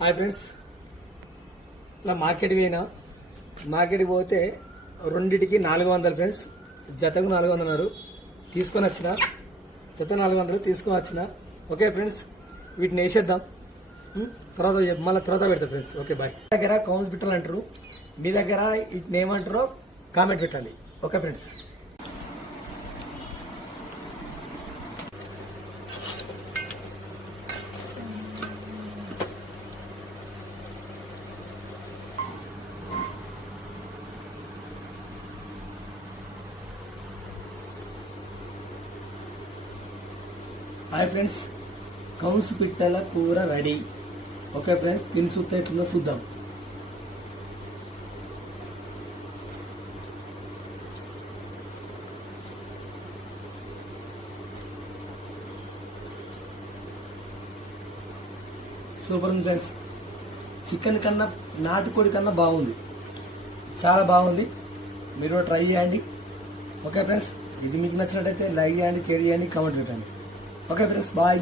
Hi friends, ఇలా మార్కెట్కి పోతే రెండిటికి 400 ఫ్రెండ్స్. జతకు 400 తీసుకొని వచ్చిన, జత 400 తీసుకొని వచ్చిన. ఓకే ఫ్రెండ్స్, వీటిని వేసేద్దాం. తర్వాత మళ్ళీ తర్వాత పెడతా ఫ్రెండ్స్. Okay bye. మీ దగ్గర కౌన్స్ బిట్టలు అంటారు, మీ దగ్గర వీటిని ఏమంటారో కామెంట్ పెట్టండి. Okay friends. హాయ్ ఫ్రెండ్స్, కౌన్స్ పిట్టల కూర రెడీ. ఓకే ఫ్రెండ్స్, తిని చూస్తే ఎట్లుందో చూద్దాం. సూపర్ ఉంది ఫ్రెండ్స్. చికెన్ కన్నా నాటుకోడి కన్నా బాగుంది, చాలా బాగుంది. మీరు ట్రై చేయండి. ఓకే ఫ్రెండ్స్, ఇది మీకు నచ్చినట్టయితే లైక్ చేయండి, షేర్ చేయండి, కామెంట్ పెట్టండి. Okay friends, bye.